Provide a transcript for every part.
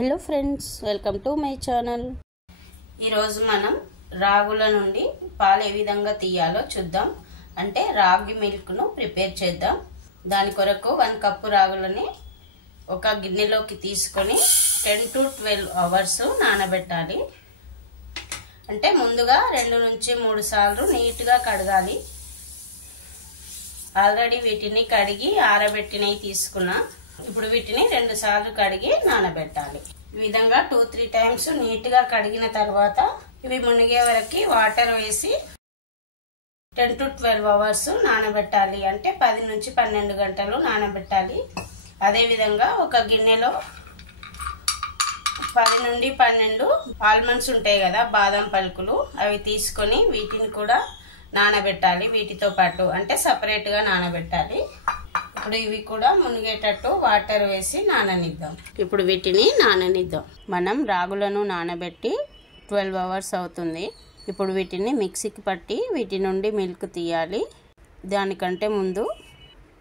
Hello friends, welcome to my channel. ఈరోజు మనం రాగుల నుండి పాలు ఏ విధంగా తీయాలో చూద్దాం. అంటే రాగి మిల్క్ను ప్రిపేర్ చేద్దాం. దాని కొరకు 1 కప్పు రాగులని ఒక గిన్నెలోకి తీసుకొని 10 to 12 అవర్స్ నానబెట్టాలి. అంటే ముందుగా 2 నుంచి 3 సార్లు నీట్గా కడగాలి. ఆల్రెడీ వీటిని కడిగి ఆరబెట్టినవి తీసుకున్నా. ఇప్పుడు వీటిని 2 సార్లు కడిగి నానబెట్టాలి. ఈ విధంగా 2-3 టైమ్స్ నీట్గా కడిగిన తర్వాత ఇవి మునిగే వరకు వాటర్ వేసి 10 to 12 అవర్స్ నానబెట్టాలి. అంటే 10 నుంచి 12 గంటలు నానబెట్టాలి. అదే విధంగా ఒక గిన్నెలో 10 నుండి 12 ఆల్మండ్స్ ఉంటాయి కదా, బాదం పలుకులు, అవి తీసుకొని వీటిని కూడా నానబెట్టాలి. వీటితో పాటు అంటే సపరేట్ గా నానబెట్టాలి. ఇప్పుడు ఇవి కూడా మునిగేటట్టు వాటర్ వేసి నాననిద్దాం. ఇప్పుడు వీటిని నాననిద్దాం. మనం రాగులను నానబెట్టి 12 అవర్స్ అవుతుంది. ఇప్పుడు వీటిని మిక్సీకి పట్టి వీటి నుండి మిల్క్ తీయాలి. దానికంటే ముందు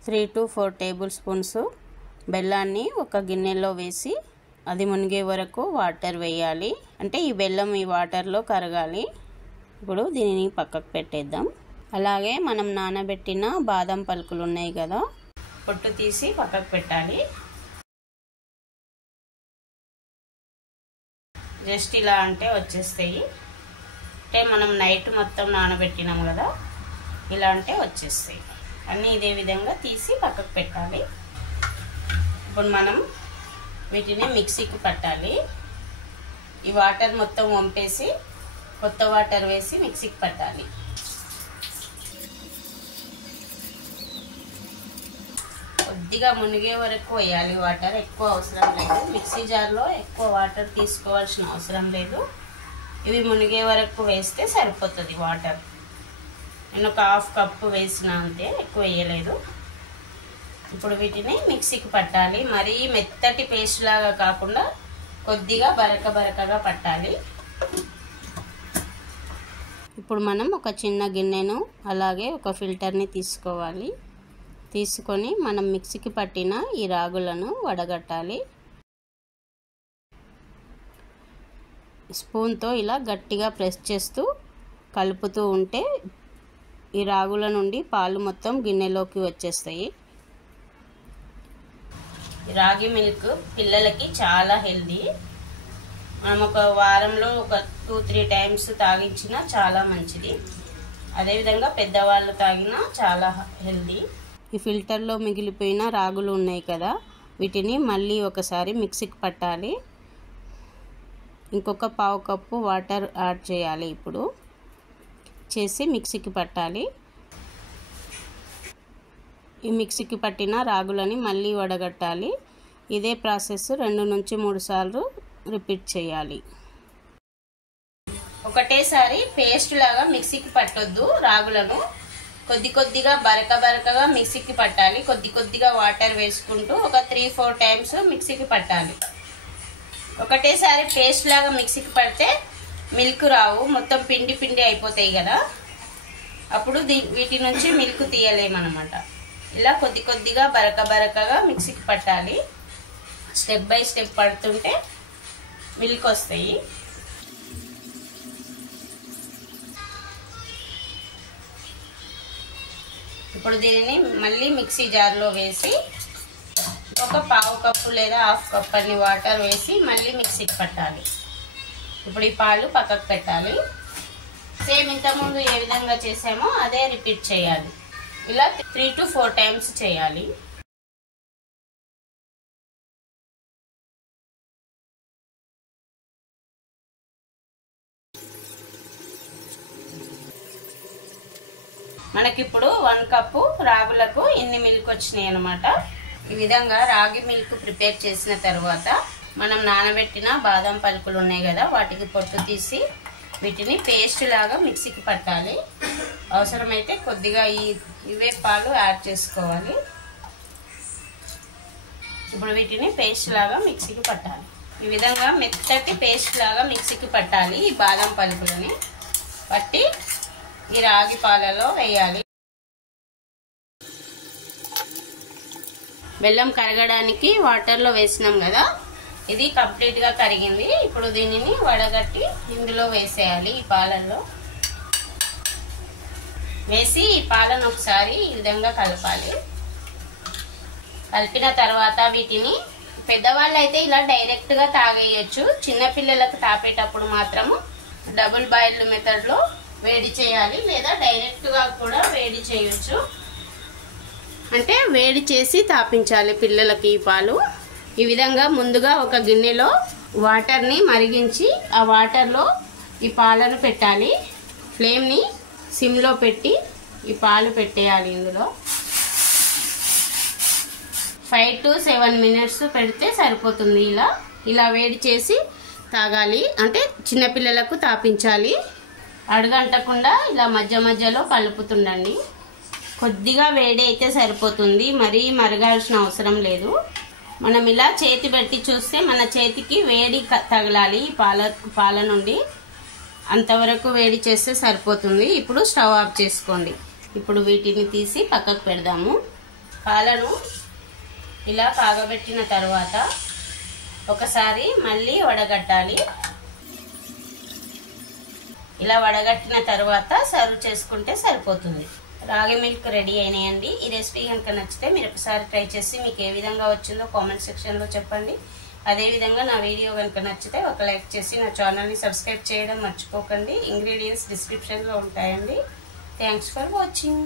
3 to 4 టేబుల్ స్పూన్స్ బెల్లాన్ని ఒక గిన్నెలో వేసి అది మునిగే వరకు వాటర్ వేయాలి. అంటే ఈ బెల్లం ఈ వాటర్లో కరగాలి. ఇప్పుడు దీనిని పక్కకు పెట్టేద్దాం. అలాగే మనం నానబెట్టిన బాదం పలుకులు ఉన్నాయి కదా, పొట్టు తీసి పక్కకు పెట్టాలి. జస్ట్ ఇలా అంటే వచ్చేస్తాయి. అంటే మనం నైట్ మొత్తం నానబెట్టినాం కదా, ఇలా అంటే వచ్చేస్తాయి. అన్నీ ఇదే విధంగా తీసి పక్కకు పెట్టాలి. ఇప్పుడు మనం వీటిని మిక్సీకి పట్టాలి. ఈ వాటర్ మొత్తం వంపేసి కొత్త వాటర్ వేసి మిక్సీకి పట్టాలి. కొద్దిగా మునిగే వరకు వేయాలి వాటర్, ఎక్కువ అవసరం లేదు. మిక్సీ జార్లో ఎక్కువ వాటర్ తీసుకోవాల్సిన అవసరం లేదు. ఇవి మునిగే వరకు వేస్తే సరిపోతుంది వాటర్. నేను ఒక 1/2 కప్పు వేసిన, అంతే, ఎక్కువ వేయలేదు. ఇప్పుడు వీటిని మిక్సీకి పట్టాలి. మరీ మెత్తటి పేస్ట్ లాగా కాకుండా కొద్దిగా బరకగా పట్టాలి. ఇప్పుడు మనం ఒక చిన్న గిన్నెను అలాగే ఒక ఫిల్టర్ని తీసుకోవాలి. తీసుకొని మనం మిక్సీకి పట్టిన ఈ రాగులను వడగట్టాలి. స్పూన్తో ఇలా గట్టిగా ప్రెస్ చేస్తూ కలుపుతూ ఉంటే ఈ రాగుల నుండి పాలు మొత్తం గిన్నెలోకి వచ్చేస్తాయి. రాగి మిల్క్ పిల్లలకి చాలా హెల్దీ. మనం ఒక వారంలో ఒక 2-3 టైమ్స్ తాగించినా చాలా మంచిది. అదేవిధంగా పెద్దవాళ్ళు తాగినా చాలా హెల్దీ. ఈ ఫిల్టర్లో మిగిలిపోయిన రాగులు ఉన్నాయి కదా, వీటిని మళ్ళీ ఒకసారి మిక్సీకి పట్టాలి. ఇంకొక 1/2 కప్పు వాటర్ యాడ్ చేయాలి. ఇప్పుడు చేసి మిక్సీకి పట్టాలి. ఈ మిక్సీకి పట్టిన రాగులని మళ్ళీ వడగట్టాలి. ఇదే ప్రాసెస్ 2 నుంచి 3 సార్లు రిపీట్ చేయాలి. ఒకటేసారి పేస్ట్ లాగా మిక్సీకి పట్టొద్దు. రాగులను కొద్దిగా బరకగా మిక్సీకి పట్టాలి. కొద్దిగా వాటర్ వేసుకుంటూ ఒక 3-4 టైమ్స్ మిక్సీకి పట్టాలి. ఒకటేసారి పేస్ట్ లాగా మిక్సీకి పడితే మిల్క్ రావు, మొత్తం పిండి అయిపోతాయి కదా, అప్పుడు వీటి నుంచి మిల్క్ తీయలేమన్నమాట. ఇలా కొద్దిగా బరకగా మిక్సీకి పట్టాలి. స్టెప్ బై స్టెప్ పడుతుంటే మిల్క్ వస్తాయి. ఇప్పుడు దీనిని మళ్ళీ మిక్సీ జార్లో వేసి ఒక 1/2 కప్పు లేదా 1/2 కప్పు అన్ని వాటర్ వేసి మళ్ళీ మిక్సీకి పట్టాలి. ఇప్పుడు ఈ పాలు పక్కకు పెట్టాలి. సేమ్ ఇంతకుముందు ఏ విధంగా చేసామో అదే రిపీట్ చేయాలి. ఇలా 3 to 4 టైమ్స్ చేయాలి. మనకిప్పుడు 1 కప్పు రాగులకు ఇన్ని మిల్క్ వచ్చినాయి అన్నమాట. ఈ విధంగా రాగి మిల్క్ ప్రిపేర్ చేసిన తర్వాత మనం నానబెట్టిన బాదం పలుకులు ఉన్నాయి కదా, వాటికి పొట్టు తీసి వీటిని పేస్ట్ లాగా మిక్సీకి పట్టాలి. అవసరమైతే కొద్దిగా ఇవే పాలు యాడ్ చేసుకోవాలి. ఇప్పుడు వీటిని పేస్ట్ లాగా మిక్సీకి పట్టాలి. ఈ విధంగా మెత్తటి పేస్ట్ లాగా మిక్సీకి పట్టాలి. ఈ బాదం పలుకులని పట్టి ఈ రాగి పాలలో వేయాలి. బెల్లం కరగడానికి వాటర్లో వేసినాం కదా, ఇది కంప్లీట్గా కరిగింది. ఇప్పుడు దీనిని వడగట్టి ఇందులో వేసేయాలి. ఈ పాలల్లో వేసి ఈ పాలను ఒకసారి ఈ విధంగా కలపాలి. కలిపిన తర్వాత వీటిని పెద్దవాళ్ళు అయితే ఇలా డైరెక్ట్గా తాగేయచ్చు. చిన్నపిల్లలకు తాపేటప్పుడు మాత్రము డబుల్ బాయిల్డ్ మెథడ్లో వేడి చేయాలి, లేదా డైరెక్ట్గా కూడా వేడి చేయొచ్చు. అంటే వేడి చేసి తాపించాలి పిల్లలకి ఈ పాలు. ఈ విధంగా ముందుగా ఒక గిన్నెలో వాటర్ని మరిగించి ఆ వాటర్లో ఈ పాలను పెట్టాలి. ఫ్లేమ్ని సిమ్లో పెట్టి ఈ పాలు పెట్టేయాలి. ఇందులో 5 to 7 minutes పెడితే సరిపోతుంది. ఇలా వేడి చేసి తాగాలి, అంటే చిన్నపిల్లలకు తాపించాలి. అడుగంటకుండా ఇలా మధ్య మధ్యలో కలుపుతుండండి. కొద్దిగా వేడి అయితే సరిపోతుంది, మరీ మరగాల్సిన అవసరం లేదు. మనం ఇలా చేతి పెట్టి చూస్తే మన చేతికి వేడి తగలాలి పాల నుండి. అంతవరకు వేడి చేస్తే సరిపోతుంది. ఇప్పుడు స్టవ్ ఆఫ్ చేసుకోండి. ఇప్పుడు వీటిని తీసి పక్కకు పెడదాము. పాలను ఇలా కాగబెట్టిన తర్వాత ఒకసారి మళ్ళీ వడగట్టాలి. ఇలా వడగట్టిన తర్వాత సర్వ్ చేసుకుంటే సరిపోతుంది. రాగి మిల్క్ రెడీ అయినాయండి. ఈ రెసిపీ కనుక నచ్చితే మీరు ఒకసారి ట్రై చేసి మీకు ఏ విధంగా వచ్చిందో కామెంట్ సెక్షన్లో చెప్పండి. అదేవిధంగా నా వీడియో కనుక నచ్చితే ఒక లైక్ చేసి నా ఛానల్ని సబ్స్క్రైబ్ చేయడం మర్చిపోకండి. ఇంగ్రీడియంట్స్ డిస్క్రిప్షన్లో ఉంటాయండి. Thanks for watching.